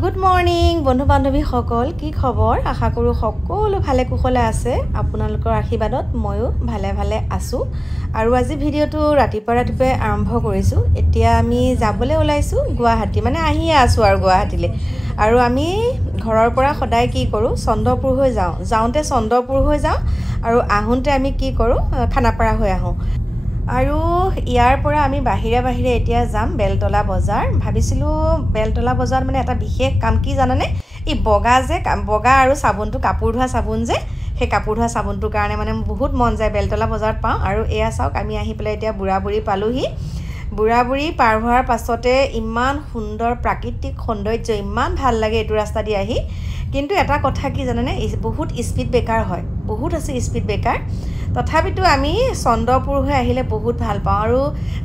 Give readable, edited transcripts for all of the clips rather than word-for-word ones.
good morning বন্ধু বান্ধৱী সকল কি খবৰ আশা কৰো সকলো ভালে কুশলে আছে আপোনালোকৰ আশীৰ্বাদত ময়ো ভালে ভালে আছো আৰু আজি ভিডিওটো ৰাতিপুৱা আৰম্ভ কৰিছো এতিয়া আমি যাবলৈ ওলাইছো গুৱাহাটী মানে আহিয়ে আছো আৰু গুৱাহাটীলে আৰু আমি ঘৰৰ পৰা সদায় কি কৰো চন্দ্ৰপুৰ হৈ যাওঁতে চন্দ্ৰপুৰ হৈ যাওঁ আৰু আহোঁতে আমি কি কৰো খানাপাৰা হৈ আহোঁ আৰু ইয়াৰ পৰা আমি বাহিৰে এতিয়া যাম বেলতলা বজাৰ ভাবিছিলো বেলতলা বজাৰ মানে এটা বিশেষ কাম কি জানানে এই বগা আৰু সাবুনটো কাপোৰ ধোৱা সাবুন যে সেই কাপোৰ ধোৱা সাবুনটোৰ কাৰণে মানে বহুত মন যায় বেলতলা বজাৰত পাওঁ আৰু এয়া চাওক আমি আহি পেলাই এতিয়া বুঢ়াবুঢ়ী পালোহি বুঢ়াবুঢ়ী পাৰ হোৱাৰ পাছতে ইমান সুন্দৰ প্ৰাকৃতিক সৌন্দৰ্য ইমান ভাল লাগে এইটো ৰাস্তা দি আহি কিন্তু এটা কথা কি জানানে বহুত স্পিড ব্ৰেকাৰ হয় বহুত আছে স্পিড ব্ৰেকাৰ তথাপিতো আমি চন্দ্ৰপুৰ হৈ আহিলে বহুত ভাল পাওঁ আৰু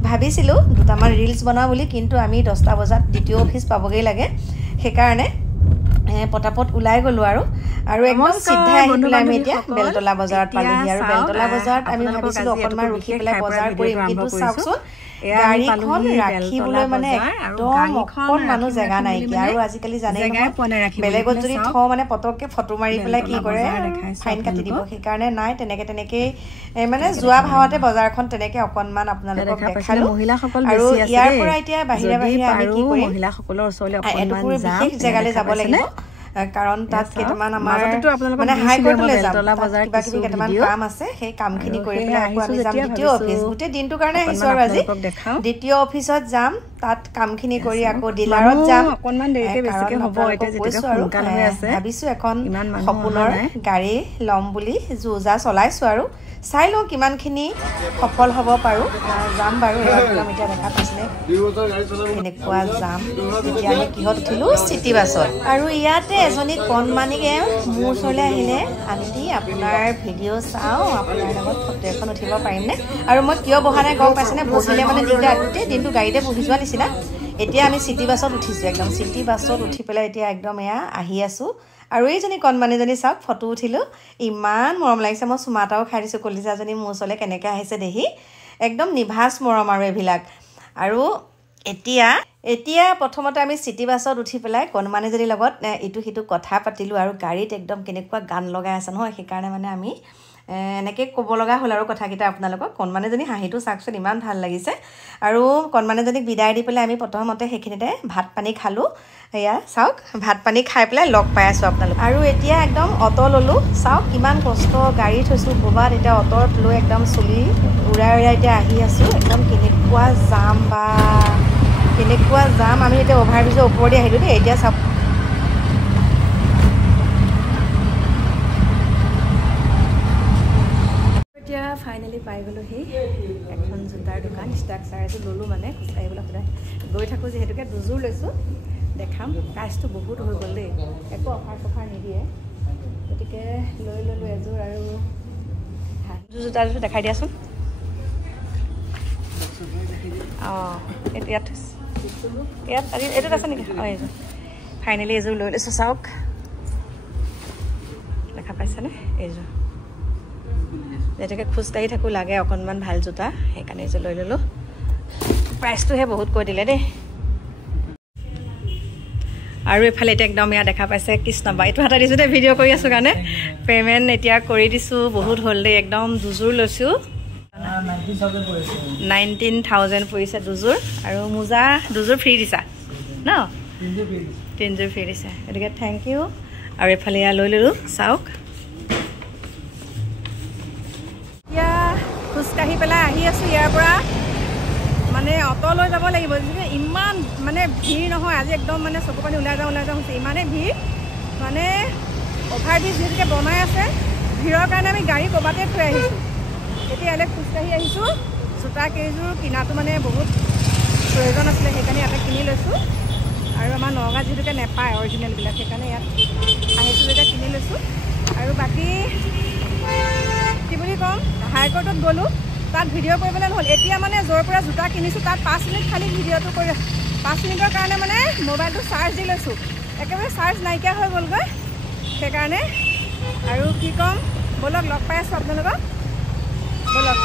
ভাবিছিলো দুটামান ৰিলস বনাও বুলি কিন্তু আমি 10টা বজাত দ্বিতীয় অফিস পাবগৈ লাগে সেইকাৰণে পটাপট ওলাই গলো আৰু একদম সিধা আহিলে আমি এতিয়া বেলতলা বজাৰত পালোহি আৰু বেলতলা বজাৰত আমি ভাবিছিলো অকনমান ৰখি পেলাই বজাৰ কৰিম কিন্তু চাওকচোন গাড়ীখন ৰাখিবলৈ মানে একদম অকন মানুহ জায়গা নাই কি আৰু আজিকালি জানে বেলেগত যদি থ মানে পটককে ফটো মাৰি পেলাই কি কৰে ফাইন কাটি দিব সেইকাৰণে নাই তেনেকে মানে যোৱা ভাৱতে বজাৰখন তেনেকে অকনমান আপোনালোকক দেখালো মহিলাসকল আৰু বেছি আছে ইয়াৰ পৰা এতিয়া বাহিৰে আমি কি কৰিম মহিলাসকলৰ ওচৰলৈ অকনমান বিশেষ জেগালৈ যাব লাগিব কাৰণ তাত কেইটামান আমাৰ মানে হাইকোৰ্টলৈ বেলতলা বজাৰ কিবা কেইটামান কাম আছে সেই কামখিনি কৰি পেলাই আকৌ আমি যাম দ্বিতীয় অফিস গোটেই দিনটোৰ কাৰণে আহিছো আৰু আজি দ্বিতীয় অফিসত যাম তাত কামখিনি কৰি আকৌ ডিলাৰত যাম অকনমান দেৰিকে বেছিকে হ'ব এতিয়া যেতিকা সোনকাল হৈ আছে ভাবিছো এখন সপোনৰ গাড়ী লম বুলি জোজা চলাইছো আৰু চাই লওঁ কিমানখিনি সফল হ'ব পাৰো যাম বাৰু একদম এতিয়া দেখা পাইছিলে এনেকুৱা যাম এতিয়া আমি কিহত উঠিলো চিটি বাছত আৰু ইয়াতে এজনী কণমানিকে মোৰ ওচৰলৈ আহিলে আন্টি আপোনাৰ ভিডিঅ' চাওঁ আপোনাৰ লগত ফটো এখন উঠিব পাৰিমনে আৰু মই কিয় বহা নাই গম পাইছেনে বহিলে মানে দিগদাৰ গোটেই দিনটো গাড়ীতে বহি যোৱা নিচিনা এতিয়া আমি চিটি বাছত উঠিছো একদম চিটি বাছত উঠি পেলাই এতিয়া একদম এয়া আহি আছো আৰু এইজনী কণমানিজনী চাওক ফটো উঠিলো ইমান মৰম লাগিছে মই চুমাটাও খাই দিছো কলিজাজনী মোৰ ওচৰলৈ কেনেকৈ আহিছে দেখি একদম নিভাজ মৰম আৰু এইবিলাক আৰু এতিয়া প্ৰথমতে আমি চিটি বাছত উঠি পেলাই কণমানিজনীৰ লগত ইটো সিটো কথা পাতিলো আৰু গাড়ীত একদম কেনেকুৱা গান লগাই আছে নহয় সেইকাৰণে মানে আমি এনেকৈ ক'ব লগা হ'ল আৰু কথাকেইটা আপোনালোকক কণমানিজনী হাঁহিটো চাওকচোন ইমান ভাল লাগিছে আৰু কণমানিজনীক বিদায় দি পেলাই আমি প্ৰথমতে সেইখিনিতে ভাত পানী খালোঁ এয়া চাওক ভাত পানী খাই পেলাই লগ পাই আছোঁ আপোনালোক আৰু এতিয়া একদম অটো ল'লোঁ চাওক কিমান কষ্ট গাড়ী থৈছোঁ ক'ৰবাত এতিয়া অটত লৈ একদম চুলি উৰাই এতিয়া আহি আছোঁ একদম কেনেকুৱা জাম আমি এতিয়া অভাৰব্ৰিজৰ ওপৰেদি আহিলোঁ দেই এতিয়া চাওক এতিয়া ফাইনেলি পাই গ'লো সেই এখন জোতাৰ দোকান ষ্ট্ৰাকচাৰ এযোৰ ল'লোঁ মানে খোজকাঢ়িবলৈ সদায় গৈ থাকোঁ যিহেতুকে দুযোৰ লৈছোঁ দেখাম প্ৰাইচটো বহুত হৈ গ'ল দেই একো অফাৰ নিদিয়ে গতিকে লৈ ল'লোঁ এযোৰ আৰু জোতাযোৰ দেখাই দিয়াচোন অঁ ইয়াত আজি এইটোত আছে নেকি অঁ এইযোৰ ফাইনেলি এযোৰ লৈ লৈছোঁ চাওক দেখা পাইছেনে এইযোৰ যেতিয়াকৈ খোজকাঢ়ি থাকোঁ লাগে অকণমান ভাল জোতা সেইকাৰণে যে লৈ ল'লোঁ প্ৰাইচটোহে বহুত কৈ দিলে দেই আৰু এইফালে এতিয়া একদম এয়া দেখা পাইছে কৃষ্ণবা এইটো হাতা দিছোঁ দেই ভিডিঅ' কৰি আছোঁ কাৰণে পে'মেণ্ট এতিয়া কৰি দিছোঁ বহুত হ'ল দেই একদম দুযোৰ লৈছোঁ 19,000 পৰিছে দুযোৰ আৰু মোজা দুযোৰ ফ্ৰী দিছা ন তিনিযোৰ ফ্ৰী দিছে গতিকে থেংক ইউ আৰু এইফালে এয়া লৈ ল'লোঁ চাওক এতিয়া খোজকাঢ়ি পেলাই আহি আছোঁ ইয়াৰ পৰা মানে অটো লৈ যাব লাগিব ইমান মানে ভিৰ নহয় আজি একদম মানে চকু পানী ওলাই যাওঁ হৈছে ইমানেই ভিৰ মানে অভাৰব্ৰিজ যিহেতুকে বনাই আছে ভিৰৰ কাৰণে আমি গাড়ী ক'ৰবাতে থৈ আহিছোঁ এতিয়া ইয়ালৈ খোজকাঢ়ি আহিছোঁ জোতা কেইযোৰ কিনাটো মানে বহুত প্ৰয়োজন আছিলে সেইকাৰণে ইয়াতে কিনি লৈছোঁ আৰু আমাৰ নগাঁৱত যিহেতুকে নেপায় অৰিজিনেলবিলাক সেইকাৰণে ইয়াত আহিছোঁ যেতিয়া কিনি লৈছোঁ আৰু বাকী কি বুলি ক'ম হাইকোৰ্টত গ'লোঁ তাত ভিডিঅ' কৰিবলৈ নহ'ল এতিয়া মানে য'ৰ পৰা জোতা কিনিছোঁ তাত 5 মিনিট খালি ভিডিঅ'টো কৰি 5 মিনিটৰ কাৰণে মানে মোবাইলটো চাৰ্জ দি লৈছোঁ একেবাৰে চাৰ্জ নাইকিয়া হৈ গ'লগৈ সেইকাৰণে আৰু কি ক'ম ব'লক লগ পাই আছোঁ আপোনালোকক ব'লক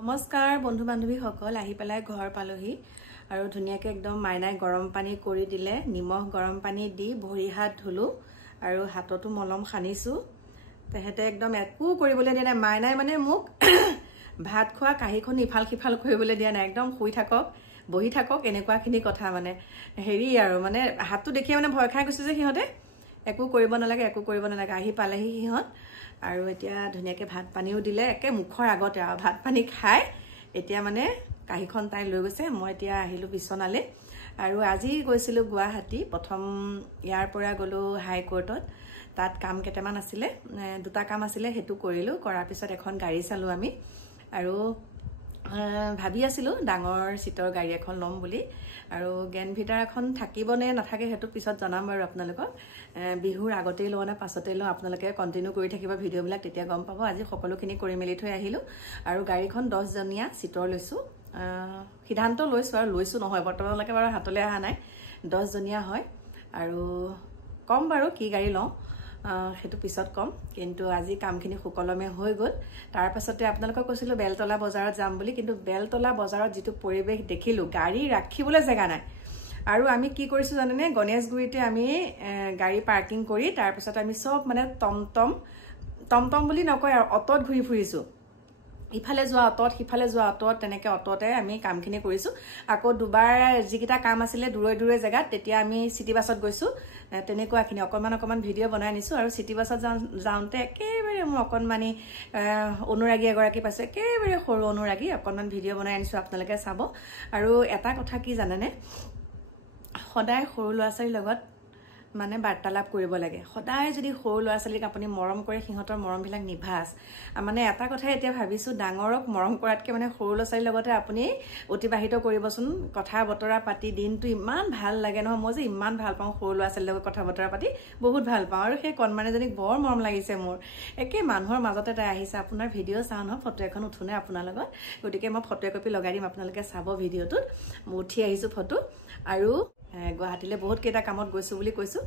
নমস্কাৰ বন্ধু বান্ধৱীসকল আহি পেলাই ঘৰ পালোহি আৰু ধুনীয়াকৈ একদম মাইনাই গৰম পানী কৰি দিলে নিমখ গৰম পানী দি ভৰি হাত ধুলোঁ আৰু হাততো মলম সানিছোঁ তেহেঁতে একদম একো কৰিবলৈ দিয়া নাই মাইনাই মানে মোক ভাত খোৱা কাঁহীখন ইফাল সিফাল কৰিবলৈ দিয়া নাই একদম শুই থাকক বহি থাকক এনেকুৱাখিনি কথা মানে হেৰি আৰু মানে হাতটো দেখিয়ে মানে ভয় খাই গৈছে যে সিহঁতে একো কৰিব নালাগে আহি পালেহি সিহঁত আৰু এতিয়া ধুনীয়াকৈ ভাত পানীও দিলে একে মুখৰ আগতে আৰু ভাত পানী খাই এতিয়া মানে কাঁহীখন তাই লৈ গৈছে মই এতিয়া আহিলোঁ বিচনালৈ আৰু আজি গৈছিলোঁ গুৱাহাটী প্ৰথম ইয়াৰ পৰা গ'লোঁ হাইকোৰ্টত তাত কাম কেইটামান আছিলে দুটা কাম আছিলে সেইটো কৰিলোঁ কৰাৰ পিছত এখন গাড়ী চালোঁ আমি আৰু ভাবি আছিলোঁ ডাঙৰ চিটৰ গাড়ী এখন ল'ম বুলি আৰু গ্ৰেণ্ডভিটাৰ এখন থাকিব নে নাথাকে সেইটো পিছত জনাম বাৰু আপোনালোকক বিহুৰ আগতেই লওঁ নে পাছতেই লওঁ আপোনালোকে কণ্টিনিউ কৰি থাকিব ভিডিঅ'বিলাক তেতিয়া গম পাব আজি সকলোখিনি কৰি মেলি থৈ আহিলোঁ আৰু গাড়ীখন 10জনীয়া চিটৰ লৈছোঁ সিদ্ধান্ত লৈছোঁ নহয় বৰ্তমানলৈকে বাৰু হাতলৈ অহা নাই 10জনীয়া হয় আৰু কম বাৰু কি গাড়ী লওঁ সেইটো পিছত কম কিন্তু আজি কামখিনি সুকলমে হৈ গ'ল তাৰ পাছতে আপোনালোকক কৈছিলোঁ বেলতলা বজাৰত যাম বুলি কিন্তু বেলতলা বজাৰত যিটো পৰিৱেশ দেখিলোঁ গাড়ী ৰাখিবলৈ জেগা নাই আৰু আমি কি কৰিছোঁ জানেনে গণেশগুৰিতে আমি গাড়ী পাৰ্কিং কৰি তাৰপিছত আমি চব মানে টমটম বুলি নকয় আৰু অটত ঘূৰি ফুৰিছোঁ ইফালে যোৱা অটত সিফালে যোৱা অটত তেনেকৈ অটতে আমি কামখিনি কৰিছোঁ আকৌ দুবাৰ যিকেইটা কাম আছিলে দূৰৈ জেগাত তেতিয়া আমি চিটি বাছত গৈছোঁ তেনেকুৱাখিনি অকণমান ভিডিঅ' বনাই আনিছোঁ আৰু চিটি বাছত যাওঁতে একেবাৰে মোৰ অকণমানি অনুৰাগী এগৰাকী পাইছোঁ একেবাৰে সৰু অনুৰাগী অকণমান ভিডিঅ' বনাই আনিছোঁ আপোনালোকে চাব আৰু এটা কথা কি জানেনে সদায় সৰু ল'ৰা ছোৱালীৰ লগত মানে বাৰ্তালাপ কৰিব লাগে সদায় যদি সৰু ল'ৰা ছোৱালীক আপুনি মৰম কৰে সিহঁতৰ মৰমবিলাক নিভাজ মানে এটা কথাই এতিয়া ভাবিছোঁ ডাঙৰক মৰম কৰাতকৈ মানে সৰু ল'ৰা ছোৱালীৰ লগতে আপুনি অতিবাহিত কৰিবচোন কথা বতৰা পাতি দিনটো ইমান ভাল লাগে নহয় মই যে ইমান ভাল পাওঁ সৰু ল'ৰা ছোৱালীৰ লগত কথা বতৰা পাতি বহুত ভাল পাওঁ আৰু সেই কণমানিজনীক বৰ মৰম লাগিছে মোৰ একে মানুহৰ মাজতে তাই আহিছে আপোনাৰ ভিডিঅ' চাওঁ নহয় ফটো এখন উঠোনে আপোনাৰ লগত গতিকে মই ফটো একপি লগাই দিম আপোনালোকে চাব ভিডিঅ'টোত মই উঠি আহিছোঁ ফটো আৰু গুৱাহাটীলৈ বহুত কেইটা কামত গৈছোঁ বুলি কৈছোঁ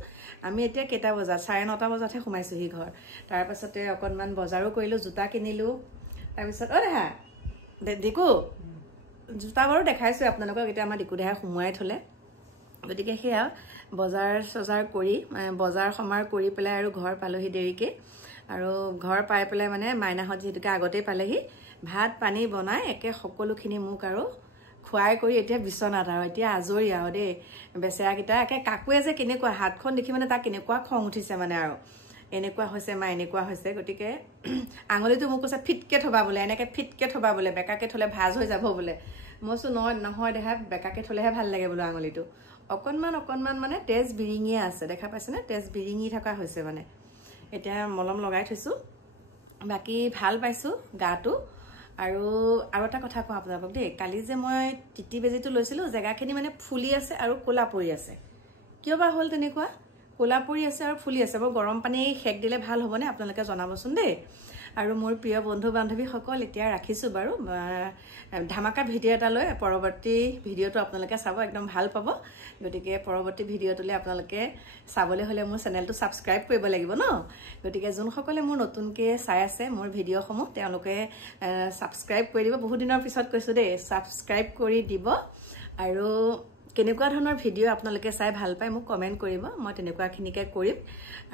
আমি এতিয়া কেইটা বজাত 9:30 বজাতহে সোমাইছোঁহি ঘৰ তাৰপাছতে অকণমান বজাৰো কৰিলোঁ জোতা কিনিলোঁ তাৰপিছত দেহা ডিকু জোতা বাৰু দেখাইছোঁ আপোনালোকক এতিয়া আমাৰ ডিকু দেহাই সোমোৱাই থ'লে গতিকে সেয়া বজাৰ কৰি বজাৰ সমাৰ কৰি পেলাই আৰু ঘৰ পালোহি দেৰিকৈ আৰু ঘৰ পাই পেলাই মানে মাইনাহঁত যিহেতুকে আগতেই পালেহি ভাত পানী বনাই একে সকলোখিনি মোক আৰু খুৱাই কৰি এতিয়া বিচনাত আৰু এতিয়া আজৰি আৰু দেই বেচেৰাকেইটা একে কাকুৱে যে কেনেকুৱা হাতখন দেখি মানে তাক কেনেকুৱা খং উঠিছে মানে আৰু এনেকুৱা হৈছে মা এনেকুৱা হৈছে গতিকে আঙুলিটো মোক কৈছে ফিটকৈ থবা বোলে এনেকৈ ফিটকৈ থবা বোলে বেকাকৈ থ'লে ভাজ হৈ যাব বোলে মই কৈছোঁ নহয় দেহা বেকাকৈ থ'লেহে ভাল লাগে বোলো আঙুলিটো অকণমান মানে তেজ বিৰিঙিয়ে আছে দেখা পাইছেনে তেজ বিৰিঙি থকা হৈছে মানে এতিয়া মলম লগাই থৈছোঁ বাকী ভাল পাইছোঁ গাটো আৰু এটা কথা কওঁ আপোনালোকক দেই কালি যে মই টিটি বেজীটো লৈছিলোঁ জেগাখিনি মানে ফুলি আছে আৰু ক'লা পৰি আছে কিয় বা হ'ল তেনেকুৱা ক'লা পৰি আছে আৰু ফুলি আছে মই গৰম পানী সেক দিলে ভাল হ'বনে আপোনালোকে জনাবচোন দেই আৰু মোৰ প্ৰিয় বন্ধু বান্ধৱীসকল এতিয়া ৰাখিছোঁ বাৰু ধামাকা ভিডিঅ' এটা লৈ পৰৱৰ্তী ভিডিঅ'টো আপোনালোকে চাব একদম ভাল পাব গতিকে পৰৱৰ্তী ভিডিঅ'টোলৈ আপোনালোকে চাবলৈ হ'লে মোৰ চেনেলটো ছাবস্ক্ৰাইব কৰিব লাগিব ন গতিকে যোনসকলে মোৰ নতুনকৈ চাই আছে মোৰ ভিডিঅ'সমূহ তেওঁলোকে ছাবস্ক্ৰাইব কৰি দিব বহুত দিনৰ পিছত কৈছোঁ দেই ছাবস্ক্ৰাইব কৰি দিব আৰু কেনেকুৱা ধৰণৰ ভিডিঅ' আপোনালোকে চাই ভাল পায় মোক কমেণ্ট কৰিব মই তেনেকুৱাখিনিকে কৰিম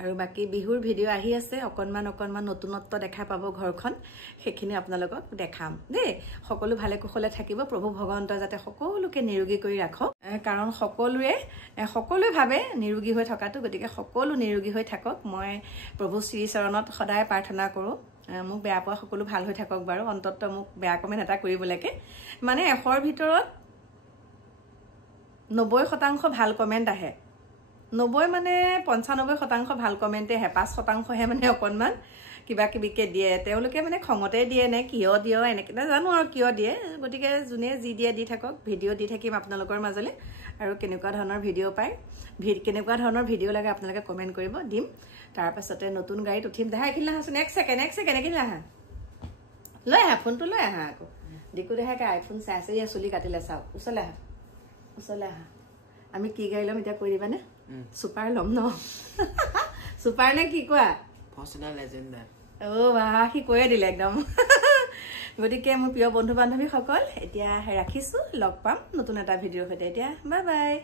আৰু বাকী বিহুৰ ভিডিঅ' আহি আছে অকণমান নতুনত্ব দেখা পাব ঘৰখন সেইখিনি আপোনালোকক দেখাম দেই সকলো ভালে কুশলে থাকিব প্ৰভু ভগৱন্তই যাতে সকলোকে নিৰোগী কৰি ৰাখক কাৰণ সকলোৱে ভাবে নিৰোগী হৈ থকাটো গতিকে সকলো নিৰোগী হৈ থাকক মই প্ৰভু শ্ৰীচৰণত সদায় প্ৰাৰ্থনা কৰোঁ মোক বেয়া পোৱা সকলো ভাল হৈ থাকক বাৰু অন্ততঃ মোক বেয়া কমেণ্ট এটা কৰিবলৈকে মানে 100ৰ ভিতৰত 90% ভাল কমেণ্ট আহে 90 মানে 95% ভাল কমেণ্টে আহে 5%হে মানে অকণমান কিবা কিবিকে দিয়ে তেওঁলোকে মানে খঙতে দিয়ে নে কিয় দিয় এনেকৈ নাজানো আৰু কিয় দিয়ে গতিকে যোনে যি দিয়ে দি থাকক ভিডিঅ' দি থাকিম আপোনালোকৰ মাজলৈ আৰু কেনেকুৱা ধৰণৰ ভিডিঅ' পায় কেনেকুৱা ধৰণৰ ভিডিঅ' লাগে আপোনালোকে কমেণ্ট কৰিব দিম তাৰপাছতে নতুন গাড়ীত উঠিম দেহা এইখিনি আহাচোন এক ছেকেণ্ড এইখিনি আহা লৈ আহা ফোনটো লৈ আহা আকৌ ডিকু দেহাকে আইফোন চাই চুলি কাটিলে চাওক ওচৰলৈ আহা আমি কি গাড়ী ল'ম এতিয়া কৈ দিবানে ছুপাৰ ল'ম ন ছুপাৰ নে কি কোৱা সি কৈয়ে দিলে একদম গতিকে মোৰ প্ৰিয় বন্ধু বান্ধৱীসকল এতিয়া ৰাখিছোঁ লগ পাম নতুন এটা ভিডিঅ'ৰ সৈতে এতিয়া বাই বাই